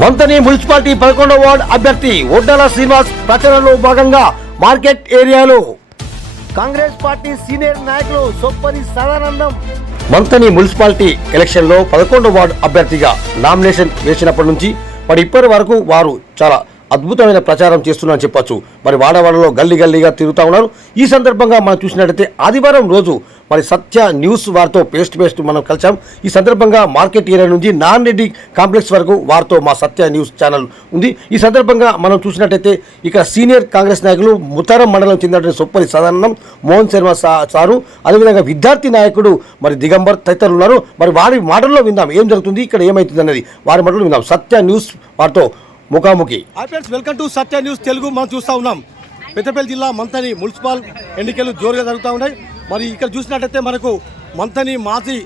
Manthani municipality పదకొండవ ward అభ్యర్థి ఒడ్డాల శ్రీనివాస్ ప్రచారంలో భాగంగా మార్కెట్ ఏరియాలో కాంగ్రెస్ పార్టీ సీనియర్ నాయకులు సొప్పని సదానందం. మంతని మున్సిపాలిటీ ఎలక్షన్లో పదకొండవ వార్డు అభ్యర్థిగా నామినేషన్ వేసినప్పటి నుంచి మరి ఇప్పటి వరకు వారు చాలా అద్భుతమైన ప్రచారం చేస్తున్నారని చెప్పొచ్చు. మరి వాడవాడలో గల్లీ గల్లీగా తిరుగుతూ ఉన్నారు. ఈ సందర్భంగా మనం చూసినట్టయితే ఆదివారం రోజు మరి సత్య న్యూస్ వారితో పేస్ట్ పేస్ట్ మనం కలిసాం ఈ సందర్భంగా మార్కెట్ ఏరియా నుంచి నాన్ రెడ్డి కాంప్లెక్స్ వరకు వారితో మా సత్య న్యూస్ ఛానల్ ఉంది. ఈ సందర్భంగా మనం చూసినట్టయితే ఇక్కడ సీనియర్ కాంగ్రెస్ నాయకులు ముతారం మండలం చెందినటువంటి సొప్పరి సదానందం మోహన్ శర్మ సారు అదేవిధంగా విద్యార్థి నాయకుడు మరి దిగంబర్ తదితరులు ఉన్నారు. మరి వారి మాటల్లో విందాం. ఏం జరుగుతుంది? ఇక్కడ ఏమైతుంది అనేది వారి మాటలు విందాం. సత్య న్యూస్ వారితో ముఖాముఖి. Friends welcome to Satya news Telugu మనం చూస్తూ ఉన్నాం. పెద్దపల్లి జిల్లా మంతని మున్సిపల్ ఎన్నికలు జోరుగా జరుగుతూ ఉన్నాయి. మరి ఇక్కడ చూసినట్టయితే మనకు మంతని మాజీ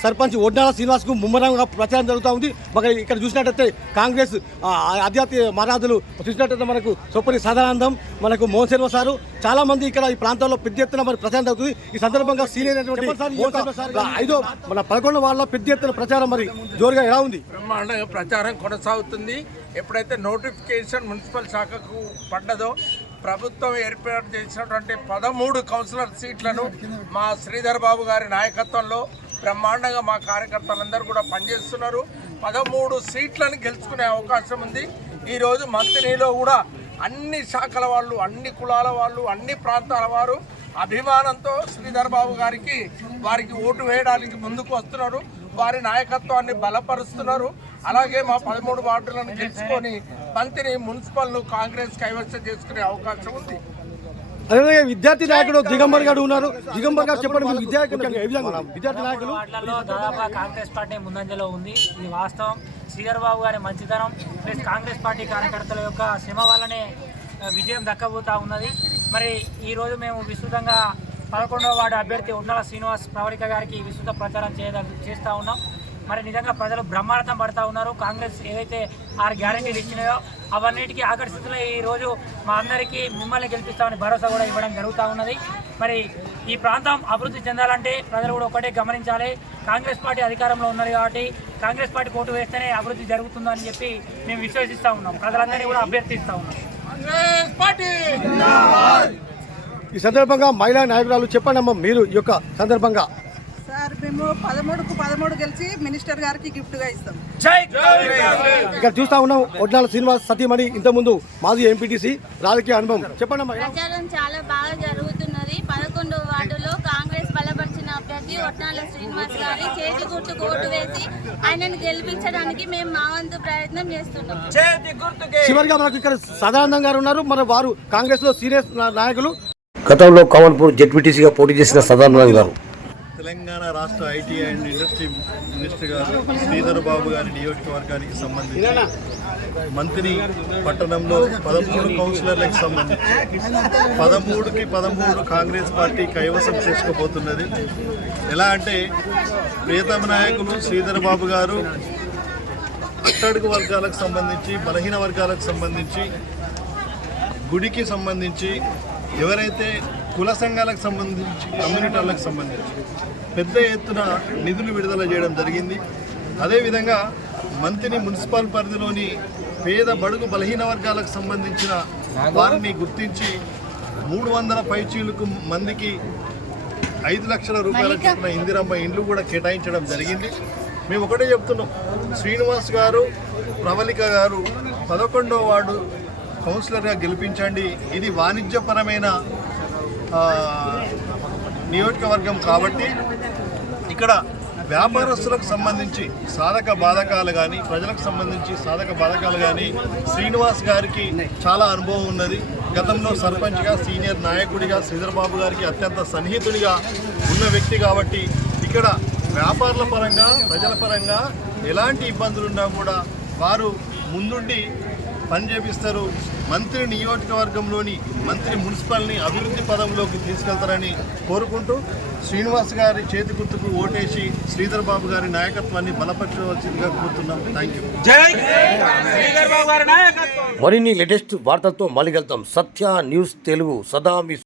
సర్పంచ్ ఒడ్నాల శ్రీనివాస్కు ముమ్మరంగా ప్రచారం జరుగుతూ ఉంది. మరి ఇక్కడ చూసినట్టయితే కాంగ్రెస్ ఆ, ఆధ్యాత్మిక మరాధులు చూసినట్టయితే మనకు సొప్పరి సదానందం మనకు మోహన్ శర్మ సారు చాలా మంది ఇక్కడ ఈ ప్రాంతాల్లో పెద్ద ఎత్తున మరి ప్రచారం జరుగుతుంది. ఈ సందర్భంగా సీనియర్ అయినటువంటి ఐదో మన పదకొండు వాళ్ళ పెద్ద ఎత్తున ప్రచారం మరి జోరుగా ఎలా ఉంది? బ్రహ్మాండంగా ప్రచారం కొనసాగుతుంది. ఎప్పుడైతే నోటిఫికేషన్ మున్సిపల్ శాఖకు పడ్డదో ప్రభుత్వం ఏర్పాటు చేసినటువంటి పదమూడు కౌన్సిలర్ సీట్లను మా శ్రీధర్ బాబు గారి నాయకత్వంలో బ్రహ్మాండంగా మా కార్యకర్తలందరూ కూడా పనిచేస్తున్నారు. పదమూడు సీట్లను గెలుచుకునే అవకాశం ఉంది. ఈరోజు మంత్రిలో కూడా అన్ని శాఖల వాళ్ళు అన్ని కులాల వాళ్ళు అన్ని ప్రాంతాల వారు అభిమానంతో శ్రీధర్ బాబు గారికి వారికి ఓటు వేయడానికి ముందుకు వస్తున్నారు. వారి నాయకత్వాన్ని బలపరుస్తున్నారు. అలాగే మా పదమూడు వార్డులను గెలుచుకొని మంత్రిని మున్సిపల్ను కాంగ్రెస్ కైవసం చేసుకునే అవకాశం ఉంది. అదేవిధంగా విద్యార్థి నాయకుడు దిగంబర్ గారు ఉన్నారు. దిగంబర్ గారు చెప్పండి విద్యార్థి? విద్యార్థి నాయకులు. దాదాపుగా కాంగ్రెస్ పార్టీ ముందంజలో ఉంది. ఇది వాస్తవం. శ్రీధర్ బాబు గారి మంచితనం ప్లస్ కాంగ్రెస్ పార్టీ కార్యకర్తల యొక్క శ్రమ వల్లనే విజయం దక్కబోతా ఉన్నది. మరి ఈ రోజు మేము విస్తృతంగా పదకొండవ వార్డు అభ్యర్థి ఉన్నల శ్రీనివాస్ ప్రవళిక గారికి విస్తృత ప్రచారం చేయద చేస్తూ ఉన్నాం. మరి నిజంగా ప్రజలు బ్రహ్మాండం పడతా ఉన్నారు. కాంగ్రెస్ ఏదైతే ఆరు గ్యారంటీలు ఇచ్చినాయో అవన్నిటికీ ఆకర్షితులు ఈ రోజు మా అందరికీ మిమ్మల్ని గెలిపిస్తామని భరోసా కూడా ఇవ్వడం జరుగుతూ ఉన్నది. మరి ఈ ప్రాంతం అభివృద్ధి చెందాలంటే ప్రజలు కూడా ఒకటే గమనించాలి. కాంగ్రెస్ పార్టీ అధికారంలో ఉన్నది కాబట్టి కాంగ్రెస్ పార్టీ కోటు వేస్తేనే అభివృద్ధి జరుగుతుందని చెప్పి మేము విశ్వసిస్తూ ఉన్నాం. ప్రజలందరినీ కూడా అభ్యర్థిస్తూ ఉన్నాం. ఈ సందర్భంగా మహిళా నాయకురాలు చెప్పండి అమ్మ మీరు ఈ యొక్క సందర్భంగా. మేము పదమూడుకు పదమూడు గెలిచి మినిస్టర్ గారికి గిఫ్ట్గా ఇస్తాం. ఇక్కడ చూస్తా ఉన్నాం ఒడ్నాల శ్రీనివాస్ సతీమణి ఇంతకుముందు మాజీ ఎంపీటీసీ రాజకీయ అనుభవం. చెప్పండి ప్రచారం చాలా బాగా జరుగుతున్నది. పదకొండవ వార్డులో కాంగ్రెస్ బలపరిచిన అభ్యర్థి ఒట్నాల శ్రీనివాస్ గారి చేతి గుర్తుకు ఓటు వేసి ఆయనను గెలిపించడానికి మేము మా వంతు ప్రయత్నం చేస్తున్నాం. చివరిగా మనకు ఇక్కడ సదానందం గారు ఉన్నారు. మరి వారు కాంగ్రెస్లో సీనియర్ నాయకులు. గతంలో కమన్పూర్ జెడ్పీటీసీగా పోటీ చేసిన సదానందం గారు తెలంగాణ రాష్ట్ర ఐటీ అండ్ ఇండస్ట్రీ మినిస్టర్ గారు శ్రీధర్ బాబు గారి నియోజకవర్గానికి సంబంధించి మంత్రి పట్టణంలో పదమూడు కౌన్సిలర్లకు సంబంధించి పదమూడుకి పదమూడు కాంగ్రెస్ పార్టీ కైవసం చేసుకోబోతున్నది. ఎలా అంటే ప్రియతమ నాయకులు శ్రీధర్ బాబు గారు అట్టడుగు వర్గాలకు సంబంధించి బలహీన వర్గాలకు సంబంధించి గుడికి సంబంధించి ఎవరైతే కుల సంఘాలకు సంబంధించి కమ్యూనిటీలకు సంబంధించి పెద్ద ఎత్తున నిధులు విడుదల చేయడం జరిగింది. అదేవిధంగా మంత్రిని మున్సిపల్ పరిధిలోని పేద బడుగు బలహీన వర్గాలకు సంబంధించిన వారిని గుర్తించి మూడు వందల పైచీలకు మందికి ఐదు లక్షల రూపాయల చొప్పున ఇందిరమ్మ ఇండ్లు కూడా కేటాయించడం జరిగింది. మేము ఒకటే చెప్తున్నాం. శ్రీనివాస్ గారు ప్రవళిక గారు పదకొండవ వార్డు కౌన్సిలర్గా గెలిపించండి. ఇది వాణిజ్యపరమైన నియోజకవర్గం కాబట్టి ఇక్కడ వ్యాపారస్తులకు సంబంధించి సాధక బాధకాలు కానీ ప్రజలకు సంబంధించి సాధక బాధకాలు కానీ శ్రీనివాస్ గారికి చాలా అనుభవం ఉన్నది. గతంలో సర్పంచ్గా సీనియర్ నాయకుడిగా శ్రీధర్బాబు గారికి అత్యంత సన్నిహితుడిగా ఉన్న వ్యక్తి కాబట్టి ఇక్కడ వ్యాపారుల పరంగా ప్రజల పరంగా ఎలాంటి ఇబ్బందులు ఉన్నా కూడా వారు ముందుండి పనిచేపిస్తారు మంత్రి నియోజకవర్గంలోని మంత్రి మున్సిపల్ని అభివృద్ధి పదంలోకి తీసుకెళ్తారని కోరుకుంటూ శ్రీనివాస్ గారి చేతి గుర్తుకు ఓటేసి శ్రీధర్ బాబు గారి నాయకత్వాన్ని బలపరచవలసిందిగా కోరుతున్నాం. థ్యాంక్ యూ మరిన్ని లేటెస్ట్ వార్తలతో మళ్ళీ వెళ్తాం సత్య న్యూస్ తెలుగు సదా మీ